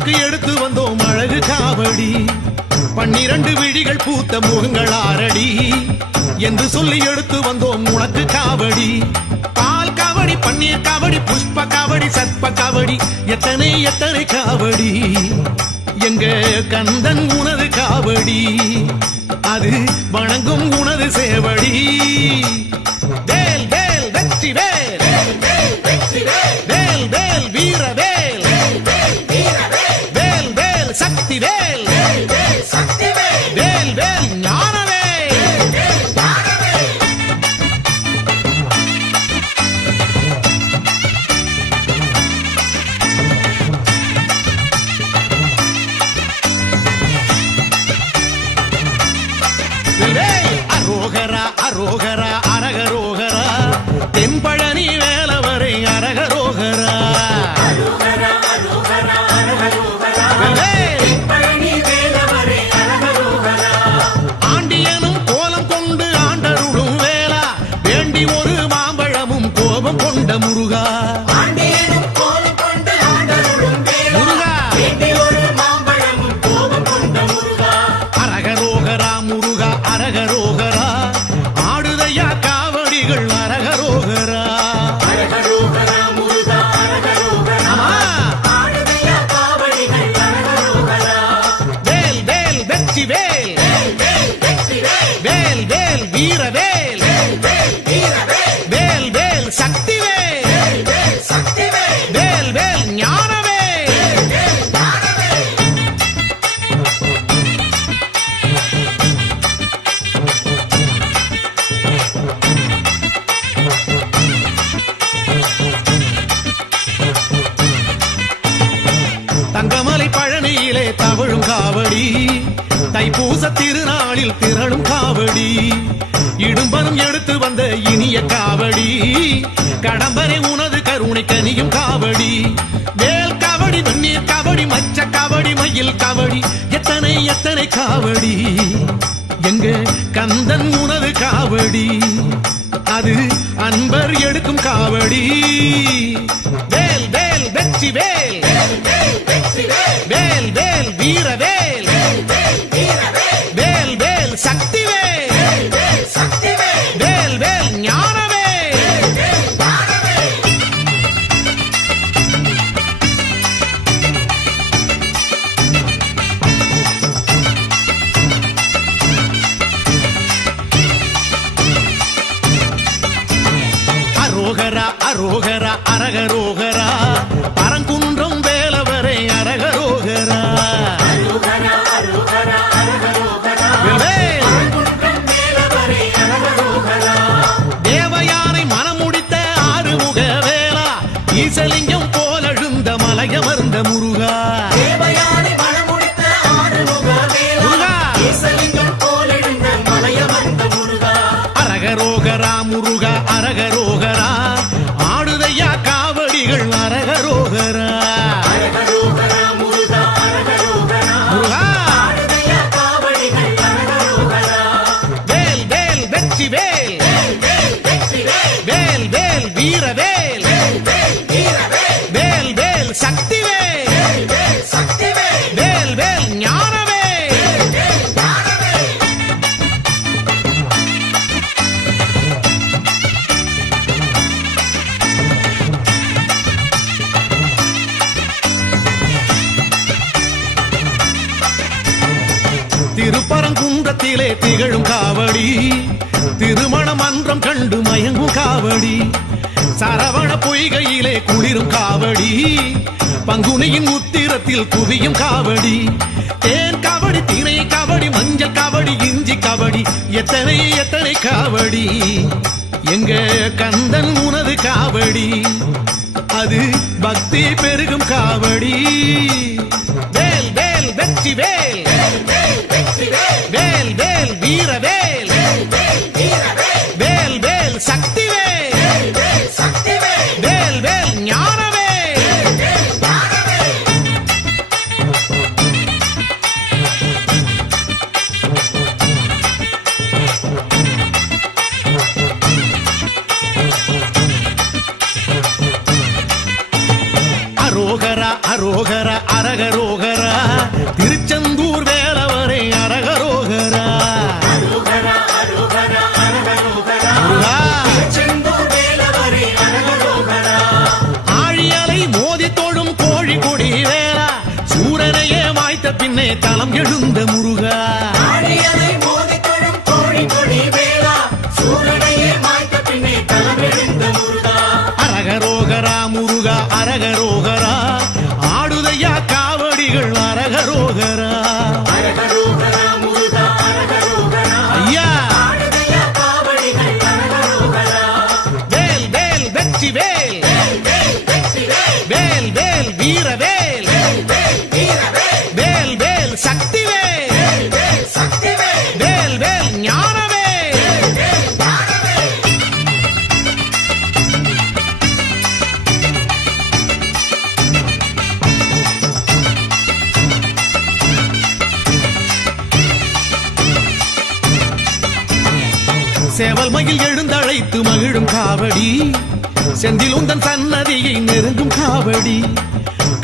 உனக்கு எடுத்து வந்தோம் அழகு காவடி 12 விழிகள் பூத்த முகங்கள் ஆரடி என்று சொல்லி எடுத்து வந்தோம் உனக்கு காவடி பால் காவடி பன்னீர் காவடி புஷ்ப காவடி சர்ப்ப காவடி எத்தனை எத்தனை காவடி எங்க கந்தன் உனது காவடி அது வணங்கும் உனது சேவடி வேல் வேல் வெற்றி வேல் வேல் வேல் வீர வேல் வேல் வேல் சக்தி வேல் வேல் வேல் ஞான அரோகரா அரோகரா அரகரோகரா தென்பழனி வேலவரை அரகரோகரா ஆண்டியனும் கோலம் கொண்டு ஆண்டருளும் வேளா வேண்டி ஒரு மாம்பழமும் கோபம் கொண்ட முருகா அரகரோகரா ஆடுதையா காவடிகள் அரகரோகரா வேல் வேல் வெற்றி வேல் வேல் வேல் வீர வேல் வேல் வேல் சக்தி வேல் வேல் வேல் ஞான தங்கமலை பழனியிலே தவழும் காவடி தைப்பூச திருநாளில் திரளும் காவடி இடும்பனும் எடுத்து வந்த இனிய காவடி கடம்பனை உனது கருணை கனியும் காவடி வேல் காவடி வெந்நீர் காவடி மச்ச காவடி மயில் காவடி எத்தனை எத்தனை காவடி எங்க கந்தன் உனது காவடி அது அன்பர் எடுக்கும் காவடி வேல் வேல் வெற்றி வேல் வேல் வேல் வீர வேல் வேல் வேல் சக்தி வேல் வேல் வேல் ஞான அரோகரா அரோகரா அரகரோகரா பரங்குன்றம் வேலவரை அரகரோகரா தேவயானை மனமுடித்த ஆறுமுக வேளா ஈசலிங்கம் போலழுந்த மலையமர்ந்த முருகா அரகரோகரா முருகா அரகரோகரா ஆடுதையா காவடிகள் அரகரோகரா வேல் வேல் வெற்றி வேல் வேல் வேல் வீர வேல் வேல் வேல் சக்தி வேல் வேல் வேல் ஞான திருப்பரங்குன்றத்திலே திகழும் காவடி திருமண மன்றம் கண்டு மயங்கும் காவடி சரவண பொய்கையிலே குளிரும் காவடி பங்குனியின் உத்திரத்தில் குவியும் காவடி தேன் காவடி திணை காவடி மஞ்சள் காவடி இஞ்சி காவடி எத்தனை எத்தனை காவடி எங்க கந்தன் உனது காவடி அது பக்தி பெருகும் காவடி வேல் வேல் வெற்றி வேல் வேல் வேல் வீர வேல் வேல் வேல் சக்தி வேல் வேல் வேல் ஞான அரோகரா அரகரோ அரகரோகரா முருகா அரகரோகரா ஆடுதையா காவடிகள் அரகரோகரா ஐயா வேல் வேல் வெற்றி வேல் வேல் வேல் வீரவேல் வேல் வேல் சக்தி வேல் வேல் வேல் ஞானவேல் சேவல் மயில் எழுந்தழைத்து மகிழும் காவடி செந்தில் உந்தன் சன்னதியை நெருங்கும் காவடி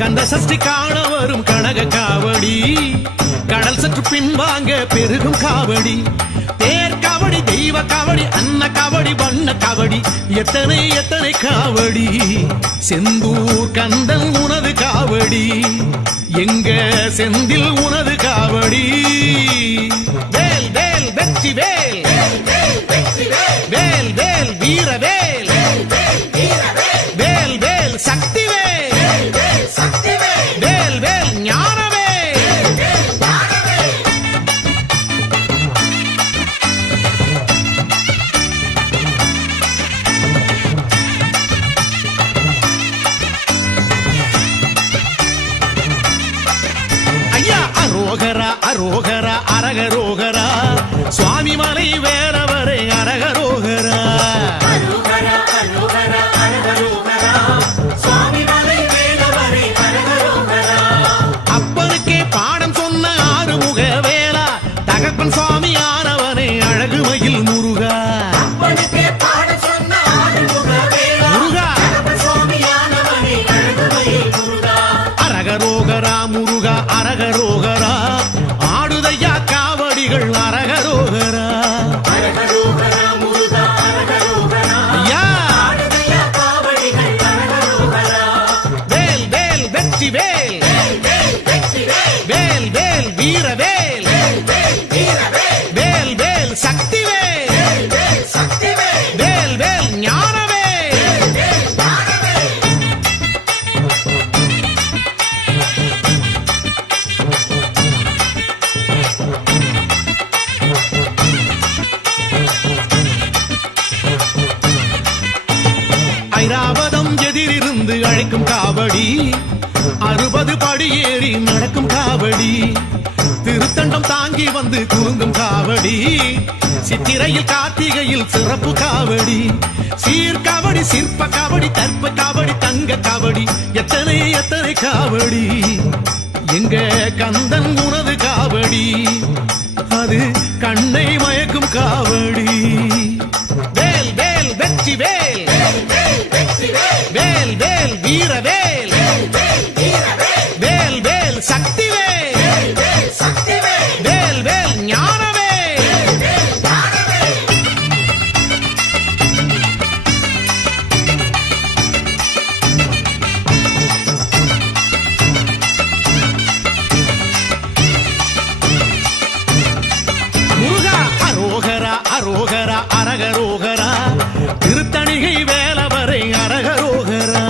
கந்த சஷ்டி காண வரும் கனக காவடி கடல் சற்று பின்வாங்க பெருகும் காவடி தேர் காவடி தெய்வ காவடி அன்ன காவடி வண்ண காவடி எத்தனை எத்தனை காவடி செந்தூர் கந்தன் உனது காவடி எங்க செந்தில் உனது காவடி வேல் வேல் வெற்றி வேல் வேல் வேல் வீரவேல் வேல் வேல் சக்தி வேல் வேல் வேல் ஞானவேல் ஐயா அரோகரா அரோகரா அரகரோகரா சுவாமி மலை வேறவரே அரகரோகரா அப்பனுக்கே பாடம் சொன்ன ஆறுமுக வேளா தகப்பன் சுவாமி ஆனவனே அழகு மயில் முருகா முருகா அரகரோகரா முருகா அரகரோகரா ஆடுதையா காவடிகள் அரகரோகரா ஐயா வேல் வேல் வெற்றி வேல் வேல் வேல் வீரவேல் வேல் வேல் சக்தி வேல் வேல் வேல் ஞானவேல் ஐராவதம் எதிரிருந்து அழைக்கும் காவடி 60 படி ஏறி நடக்கும் காவடி திருத்தண்டம் தாங்கி வந்து குறுங்கும் காவடி சித்திரையில் கார்த்திகையில் சிறப்பு காவடி சீர்காவடி சிற்ப காவடி தர்ப்ப காவடி தங்க காவடி எத்தனை எத்தனை காவடி எங்க கந்தன் உனது காவடி அது கண்ணை மயக்கும் காவடி வேல் வேல் வெற்றி வேல் வேல் வேல் வீரவேல் வேல் வேல் சக்தி வேல் வேல் வேல் ஞானவேல் முருகா அரோகரா அரோகரா அரகரோகரா திருத்தணிகை வேலவரை அரகரோகரா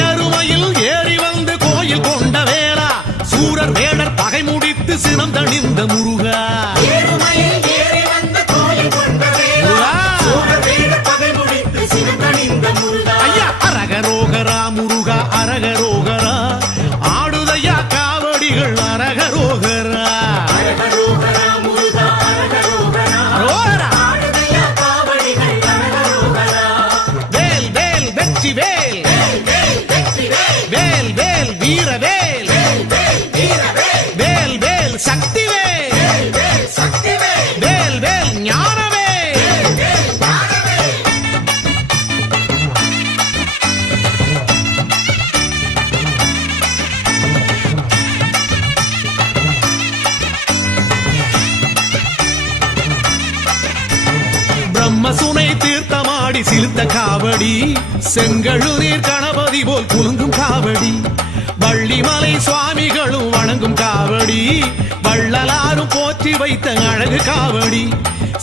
ஏறுமையில் ஏறி வந்து கோயில் கொண்ட வேளா சூரர் வேடர் பகை முடித்து சினம் தணிந்த முருகா ஐயா அரகரோகரா முருகா அரகரோகரா ஆடுதையா காவடிகள் அரகரோகரா வேல் வேல் வெற்றி வேல் வேல் வேல் வீரவேல் வேல் வேல் சக்தி வேல் வேல் வேல் ஞானவேல் பிரம்மசுனை தீர்த்தமாடி சிலுத்த காவடி செங்கழு நீர் கணபதி போல் குலுங்கும் காவடி வள்ளிமலை சுவாமிகளும் வணங்கும் காவடி, வள்ளலாரும் போற்றி வைத்த அழகு காவடி.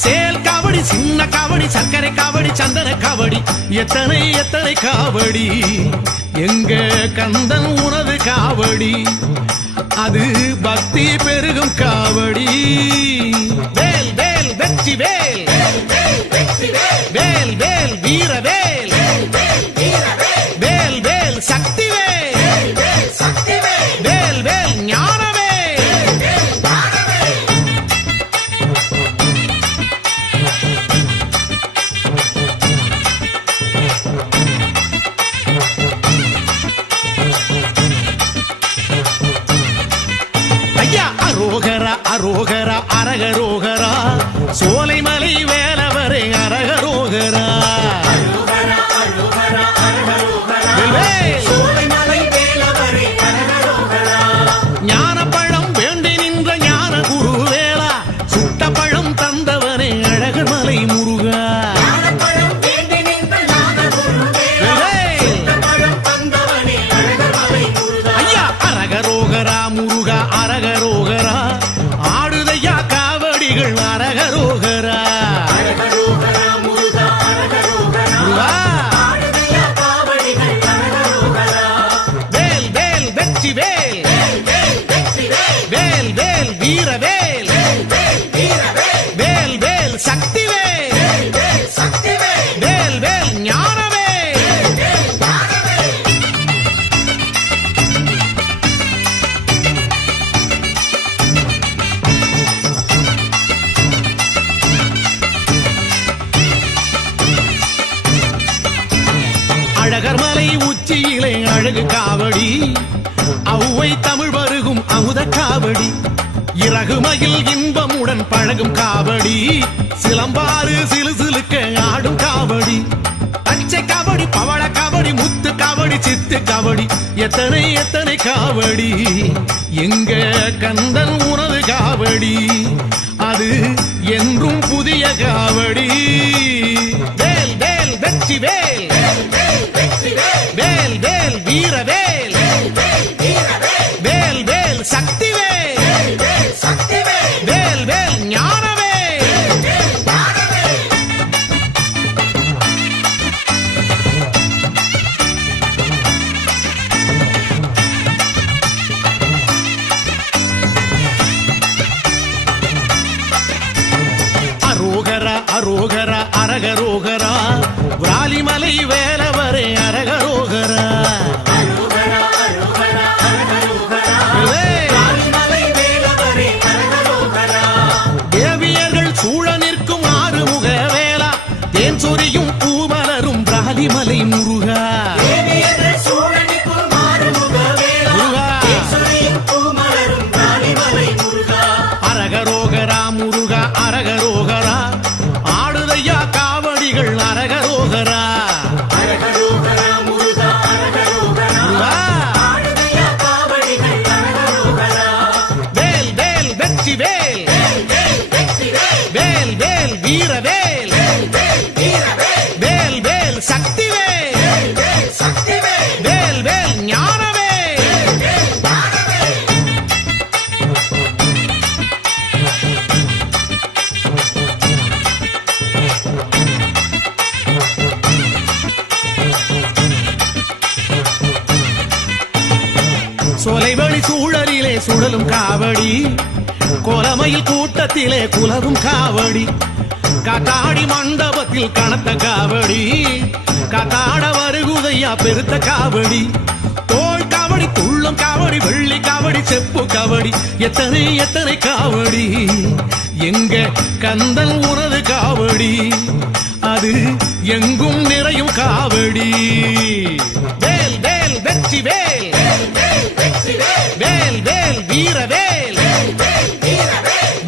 சேல் காவடி, சின்ன காவடி, சர்க்கரை காவடி, சந்தன காவடி, எத்தனை எத்தனை காவடி. எங்க கந்தன் உனது காவடி, அது பக்தி பெருகும் காவடி. வேல் வேல் வெற்றி வேல், வேல் வேல் வீர வேல், வேல் வேல் சக்தி வேல், வேல் வேல் ஞான வேல். ஐயா அரோகரா அரோகரா அரகரோகரா, சோலைமலை வேலவரே அரகரோகரா. ஞானப்பழம் வேண்டி நின்ற ஞான குருவேலா, சுட்ட பழம் தந்தவனே அழகர் மலை முருகா. ஐயா அரகரோகரா முருகா அரகரோகரா, ஆடுதையா காவடிகள் அரகரோகரா. வேல் வேல் வெற்றி வேல், வேல் வேல் வீர வேல், வேல் வேல் சக்தி வேல், வேல் வேல் ஞான வேல். அழகர் மலை உச்சியிலே அழகு காவடி, அவ்வை தமிழ் வருகும் அமுத காவடி. இறகுமயில் இன்பமுடன் பழகும் காவடி, சிலம்பாறு சிலு சிலுக்க ஆடும் காவடி. பச்சை காவடி, பவள காவடி, முத்து காவடி, சித்து காவடி, எத்தனை எத்தனை காவடி. எங்க கந்தன் உனது காவடி, அது என்றும் புதிய காவடி. வேல் வேல் வெற்றி வேல், வேல் வேல் வீர வேல், வேல் வேல் சக்தி வேல், வேல் வேல் ஞான வேல். அரோகரா அரோகரா அரகரோகரா, விராலிமலை வேலவரே அரகரோகரா. தேவியர்கள் சூழ நிற்கும் ஆறுமுக வேலா, தேன் சொரியும் பூமலரும் பிராலிமலை முருகா. அரகரோகரா முருகா அரகரோகரா, ஆடுதையா காவடிகள் அரகரோகரா. வேல் வேல் வெற்றி வேல், வேல் வேல் வீர வேல், வேல் வேல் சக்தி வேல், வேல் வேல் ஞான வேல். சோலைவழி சூழலிலே சுழலும் காவடி, கோலமையில் கூட்டத்திலே குலவும் காவடி. காத்தாடி மண்டபத்தில் கனத்த காவடி, காத்தாட வருகுதையா பெருத்த காவடி. தோல் காவடி, துள்ளம் காவடி, வெள்ளி காவடி, செப்பு காவடி, எத்தனை எத்தனை காவடி. எங்க கந்தன் உனது காவடி, அது எங்கும் நிறையும் காவடி. வேல் வேல் வெற்றி வேல், வேல் வேல் வீர வேல்,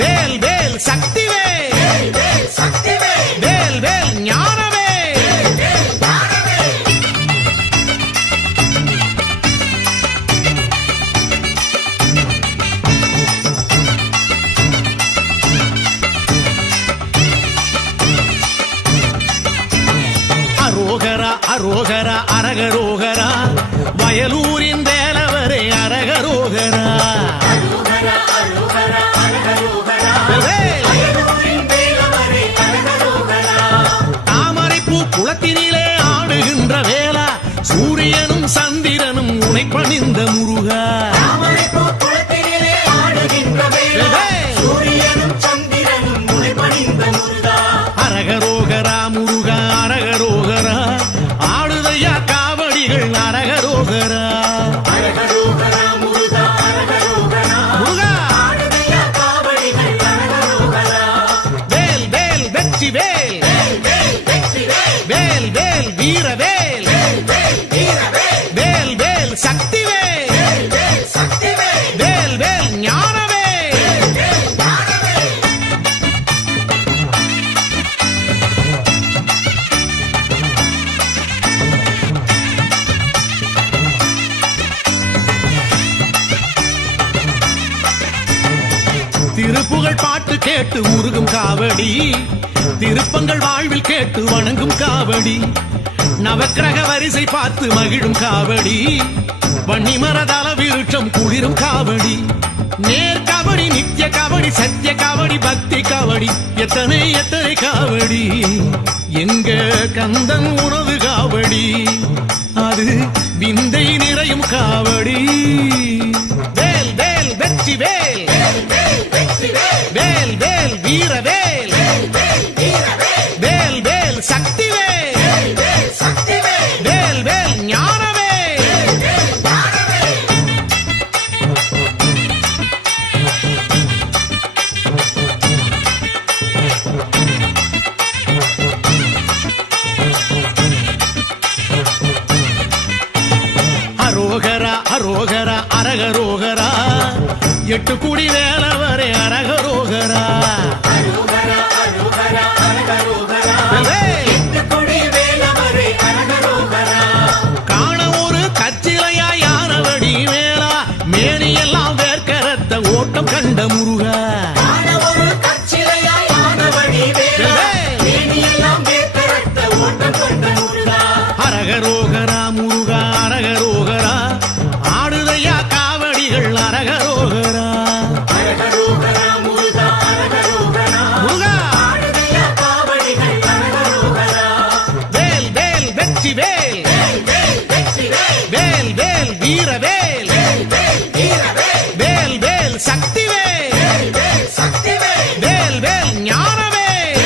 வேல் வேல் சக்தி வேல், வேல் வேல் ஞான வேல். அரோகரா அரோகரா அரகரோகரா, வயலூரின் வேலவரே திருப்புகழ் பாட்டு கேட்டு உருகும் காவடி, திருப்பங்கள் வாழ்வில் கேட்டு வணங்கும் காவடி, நவக்கிரக வரிசை பார்த்து மகிழும் காவடி, வன்னிமரதள விருட்சம் குளிரும் காவடி, நேர் காவடி, நித்திய காவடி, சத்திய காவடி, பக்தி காவடி, எத்தனை எத்தனை காவடி, எங்க கந்தன் உணவு காவடி, அது விந்தை நிறையும் காவடி. வேல் வேல் வெற்றி வேல், வேல் வேல் வீர வேல், வேல் வேல் சக்தி வேல், வேல் வேல் ஞான வேல். அரோகரா அரோகரா அரகரோகரா, எட்டு கூடி வேலவரே அரகரோகரா, காண ஒரு கச்சிலையா யானவடி வேளா, மேனியெல்லாம் வேர்க்கரத்த ஓட்டம் கண்ட முருகா, அரகரோகரா முருகா அரகரோகரா, ஆடுதையா காவடிகள் அரகரோகரா, முருகா வேல் வேல் வெற்றி வேல், வேல் வேல் வீர வேல், வேல் வேல் சக்தி வேல், வேல் வேல் ஞான வேல்.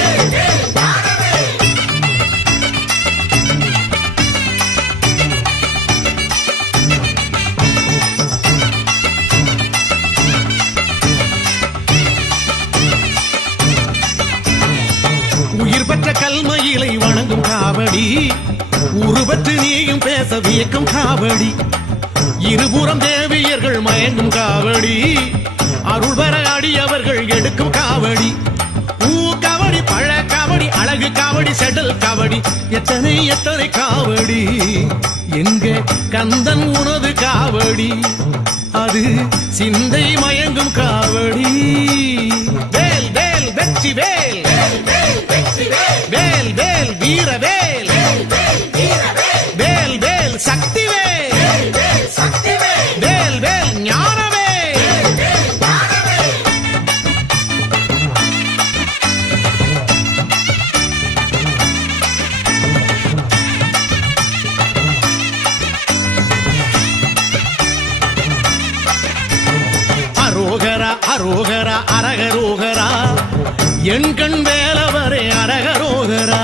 உயிர் பெற்ற கல்மையிலை வணங்கும் காவடி, உருவற்று நீயும் பேச வியக்கும் காவடி, இருபுறம் தேவியர்கள் மயங்கும் காவடி, அருள் பெற அடியவர்கள் எடுக்கும் காவடி, பூ காவடி, பழ காவடி, அழகு காவடி, செடல் காவடி, எத்தனை எத்தனை காவடி, எங்க கந்தன் உனது காவடி, அது சிந்தை மயங்கும் காவடி. வேல் வேல் வெற்றி வேல், வேல் வேல் வீர வேல், வேல் வேல் சக்தி வேல், வேல் வேல் ஞான வேல். அரோகரா அரோகரா அரகரோகரா, என் கண் வேலவரே அரகரோகரா,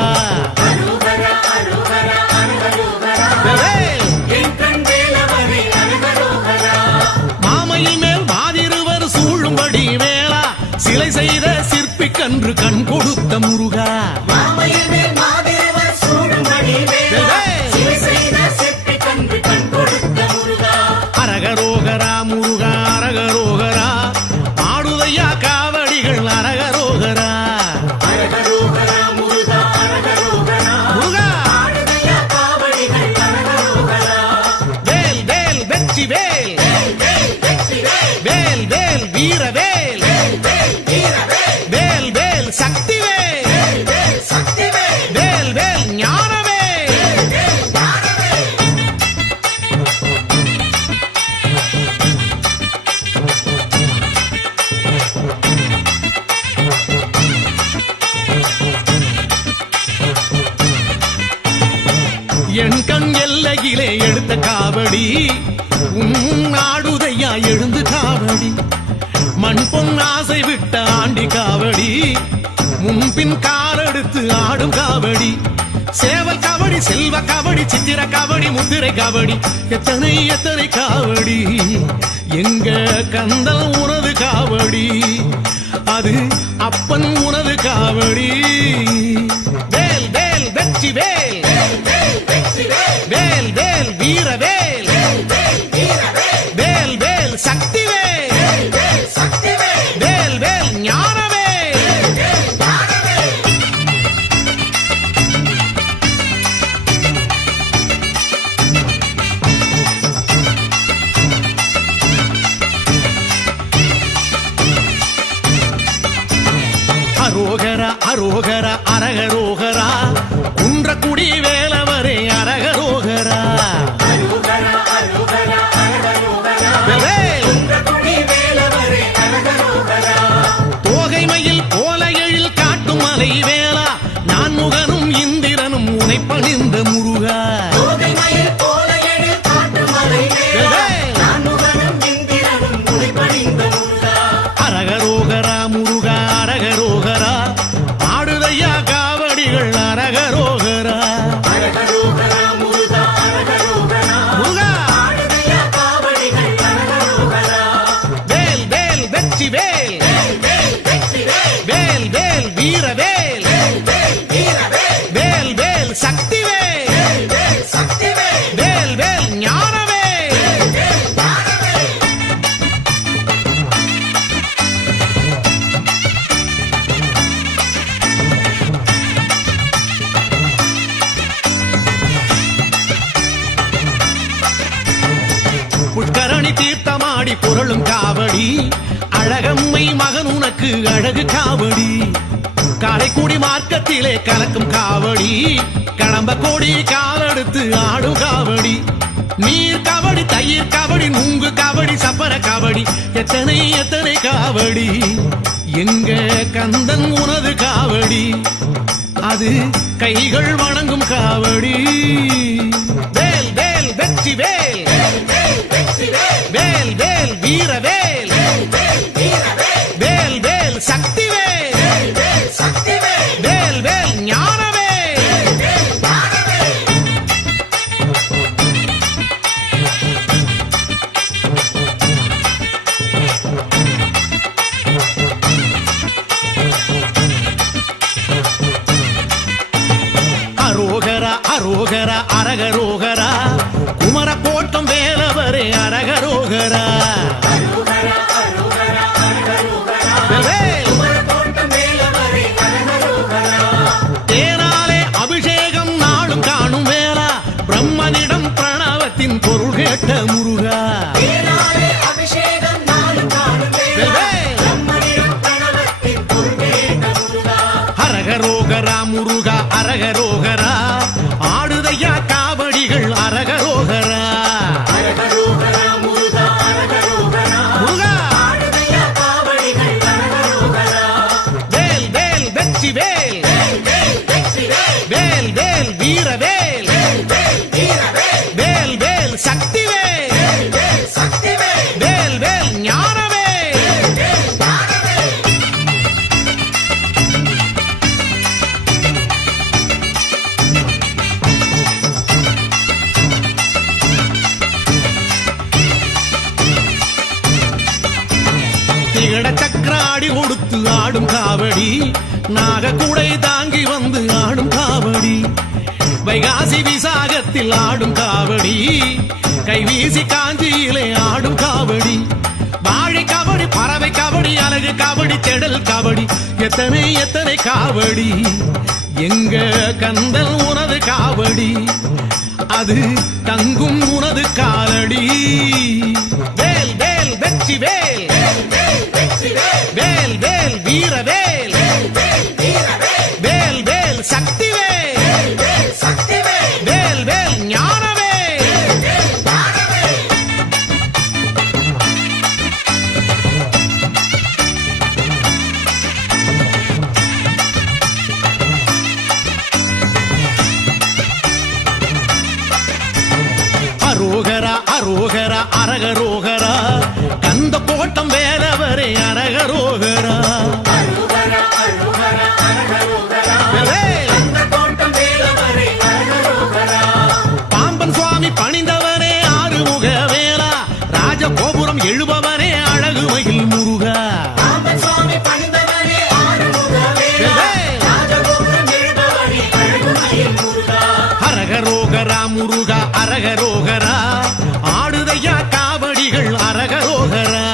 மாமையில் மேல் மாதிருவர் சூழும்படி வேளா, சிலை செய்த சிற்பி கன்று கண் கொடுத்த முருகா, அரகரோகரா முருகா அரகரோகரா, ஆடுதையா காவடிகள் அரகரோகரா, முருகா வேல் வேல் வெற்றி வேல், வேல் வேல் வீர வேல், வேல் வேல் சக்தி வேல், வேல் வேல் ஞான வேல். என் கண் எல்லையிலே எடுத்த காவடி, உன் ஆடுதையா எழுந்து காவடி, மண் பொன் ஆசை விட்ட ஆண்டி காவடி, முன்பின் காலெடுத்து ஆடும் காவடி, சேவல் காவடி, செல்வ காவடி, சித்திர காவடி, முத்திரை காவடி, எத்தனை எத்தனை காவடி, எங்க கந்தல் உனது காவடி, அது அப்பன் உனது காவடி. வேல் வேல் வெற்றி வேல், வேல் வேல் வீர வேல், வேல் வேல் சக்தி வேல், வேல் வேல் ஞான வேல். அரோகரா அரகரோகரா குன்றக்குடி வேலவரே அரகரோகரா தோகைமையில் போல எழில் காட்டும் மலை வேளா நான் முகனும் இந்திரனும் உனை பணிந்த முருகா அரகரோகரா முருகா அரகரோகரா ஆடுதையா காவடிகள் அரகரோகரா வேல் வேல் வெற்றி வேல் வேல் வேல் வீரவேல் வேல் வேல் சக்தி வேல் வேல் வேல் ஞானவேல் புஷ்கரணி தீர்த்தமாடி புரளும் காவடி அழகம்மை மகன் உனக்கு அழகு காவடி காரைக்குடி மார்க்கத்திலே கலக்கும் காவடி கடம்ப கோடி காலெடுத்து ஆடும் காவடி நீர் காவடி தயிர் காவடி நுங்கு காவடி சப்பர காவடி எத்தனை எத்தனை காவடி எங்க கந்தன் உனது காவடி அது கைகள் வணங்கும் காவடி வேல் வேல் வெற்றி வேல் வேல் வேல் வீரவேல் வேல் வேல் சக்தி வேல் வேல் வேல் ஞானவேல் அரோகரா அரோகரா அரகரோகரா குமர கோட்டம் வேலவரே அரகரோகரா தேனாலே அபிஷேகம் நாளும் காணும் வேளா பிரம்மனிடம் பிரணவத்தின் பொருள் கேட்ட முருகா அரகரோகரா முருகா அரகரோகரா ஆடுதையா காவடிகள் அரகரோகரா வேல் வேல் வெற்றி வேல் வேல் வேல் வீரவேல் வேல் வேல் சக்தி வேல் வேல் வேல் ஞானவேல் திகட சக்கராடி கொடுத்து ஆடும் காவடி நாகக்கூடை தாங்கி வந்து ஆடும் காவடி வைகாசி விசாகத்தில் ஆடும் காவடி கைவீசி காஞ்சியிலே ஆடும் காவடி வாழை காவடி பறவை காவடி அழகு காவடி தெடல் காவடி எத்தனை எத்தனை காவடி எங்க கந்தல் உனது காவடி அது தங்கும் உனது காலடி வேல் வேல் வெற்றி வேல் வேல் வேல் வீரவேல் வேல் வேல் சக்தி வேல் வேல் வேல் ஞானவேல் அரோகரா அரோகரா அரகரோகரா கந்த கோட்டம் வேலவரே அரகரோகரா பாம்பன் சுவாமி பணிந்தவனே ஆறுமுக வேளா ராஜகோபுரம் எழுபவனே அழகு மயில் முருகா அரகரோகரா முருகா அரகரோகரா ஆடுதையா காவடிகள் அரகரோகரா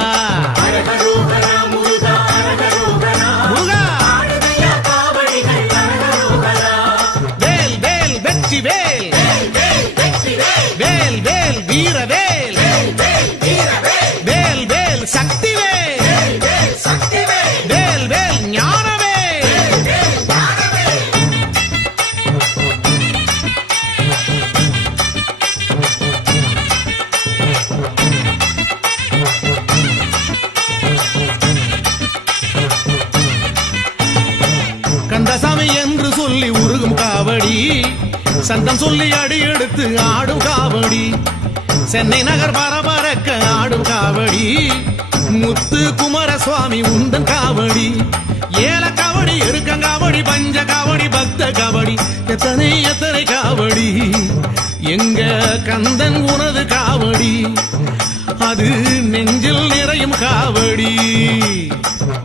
காவடி சந்தம் சொல்லி அடி எடுத்து ஆடும் காவடி சென்னை நகர் பரபரக்க ஆடும் காவடி முத்து குமாரசுவாமி உந்தன் காவடி ஏல காவடி எருக்கங்காவடி பஞ்ச காவடி பக்த காவடி எத்தனை எத்தனை காவடி எங்க கந்தன் உனது காவடி அது நெஞ்சில் நிறையும் காவடி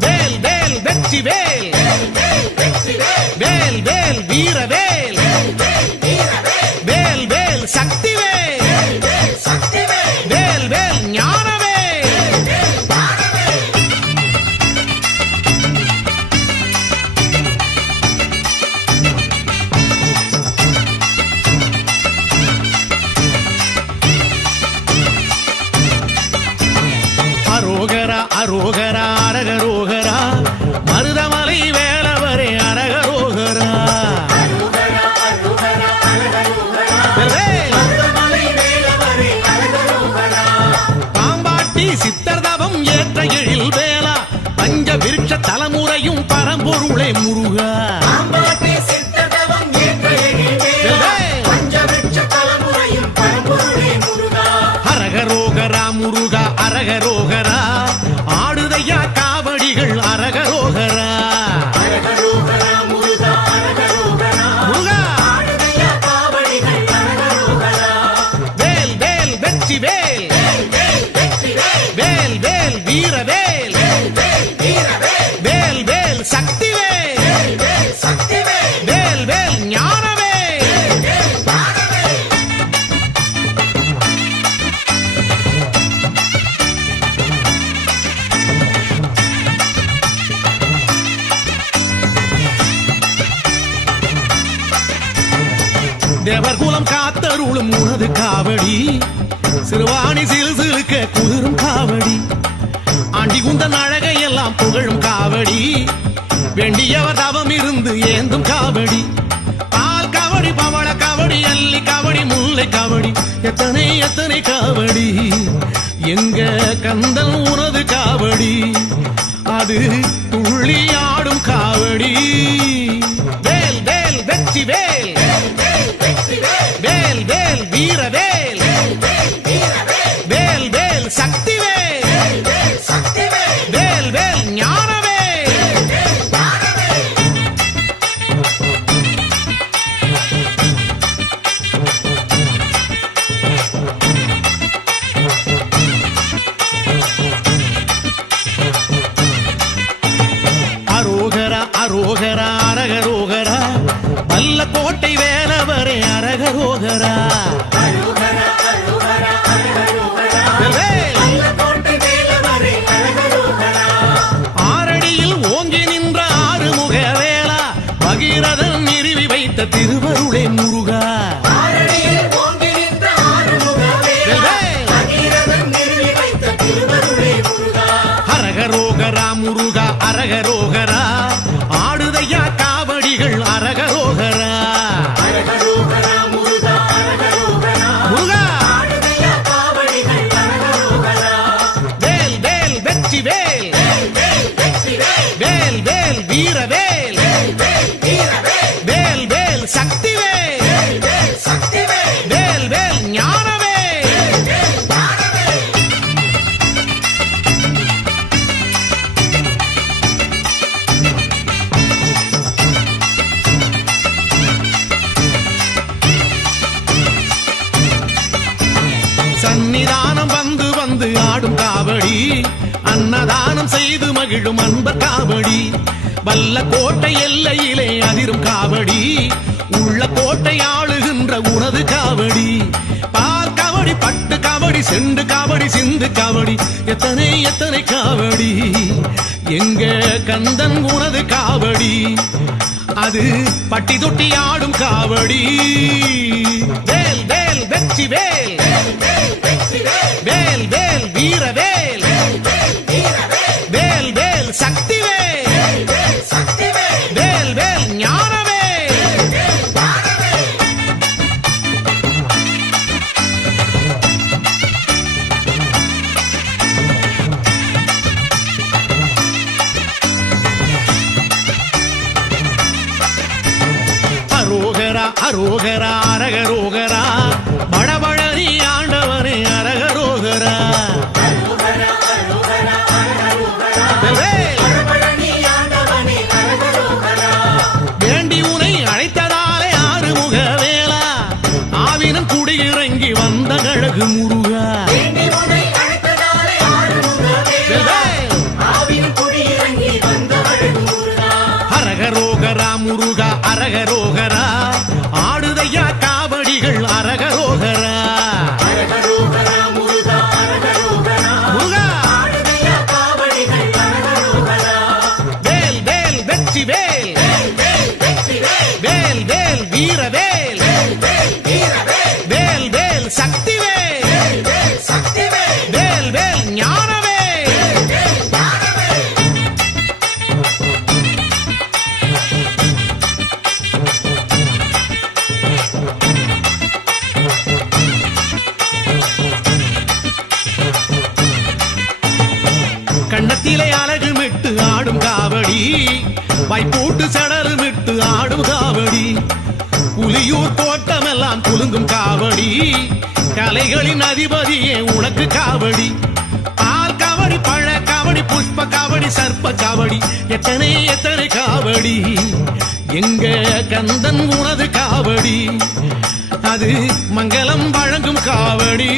வேல் வேல் வெற்றி வேல் வேல் வேல் வீர வேல் வேல் வேல் சக்தி வேல் வேல் வேல் ஞான வேல் அரோகரா அரோகரா அரகரோகரா மருதமலை வேலவரே அரகரோகரா பாம்பாட்டி சித்தர் தவம் ஏற்ற எழில் வேலா பஞ்ச விருட்ச தலைமுறையும் பரம்பொருளே முருகா அரகரோகரா முருகா அரகரோகரா ஆடுதையா காவடிகள் அரகரோகரா முருகா வேல் வேல் வெற்றி வேல் வேல் வேல் வீர வேல் வேல் வேல் சக்தி வேல் வேல் வேல் ஞான வேல் தேவர் குலம் காத்தருளும் உனது காவடி சிறுவாணி சிறுசிறுக்க குளிரும் காவடி ஆண்டி குந்தன் அழகை எல்லாம் புகழும் காவடி வேண்டியவர் தவம் இருந்து ஏந்தும் காவடி பால் காவடி பவள காவடி அல்லி காவடி முல்லை காவடி எத்தனை எத்தனை காவடி எங்க கந்தன் உனது காவடி அது துள்ளி ஆடும் காவடி வேல் வேல் வெற்றி வேல் வேல் வேல் வீர வேல் வேல் வேல் சக்தி வேல் வேல் வேல் ஞான வேல் அரோகரா அரோகரா அரகரோகரா பல்ல கோட்டை வேலவரே அரகரோகரா ஆரடியில் ஓங்கி நின்ற ஆறுமுக வேளா பகீரதன் நிறுவி வைத்த திருவருளே முருகா அரகரோகரா முருகா அரகரோகரா ஆடுதையா காவடிகள் அரகரோகரா முருகா வேல் வேல் வெற்றி வேல் வேல் வேல் வீர வேல் வேல் வேல் சக்தி வேல் வேல் வேல் ஞான வேல் சன்னிதானம் வந்து வந்து ஆடும் காவடி அன்னதானம் செய்து மகிழும் அன்பர் காவடி வல்ல கோட்டை எல்லையிலே அதிரும் காவடி உள்ள கோட்டை ஆளுகின்ற உனது காவடி பால் காவடி பட்டு காவடி செண்டு காவடி சிந்து காவடி எத்தனை எத்தனை காவடி எங்க கந்தன் உனது காவடி அது பட்டி தொட்டி ஆடும் காவடி வேல் வேல் வெற்றி வேல் வேல் வேல் வீர வேல் வேல் வேல் சக்தி வேல் வேல் வேல் ஞான வேல் அரோகரா அரோகரா அரகரோகரா படபழனி ஆண்டவனே அரகரோகரா வேண்டி உனை அழைத்ததாலே ஆறுமுக வேளா ஆவினம் குடியிறங்கி வந்த கழகு முருகா அரகரோகரா முருகா அரகரோகரா ஆடுதையா காவடிகள் அரகரோகரா முருகா வேல் வேல் வெற்றி வேல் வேல் வேல் வீரவேல் வேல் வேல் சக்தி வேல் வேல் வேல் ஞானவேல் கண்ணத்திலே அழகு விட்டு ஆடும் காவடி வைப்போட்டு சடரு விட்டு ஆடும் காவடி புலியூர் தோட்டமெல்லாம் குலுங்கும் காவடி கலைகளின் அதிபதியே உனக்கு காவடி பால் காவடி பழ காவடி புஷ்ப காவடி சர்ப்ப காவடி எத்தனை எத்தனை காவடி எங்க கந்தன் உனது காவடி அது மங்களம் வழங்கும் காவடி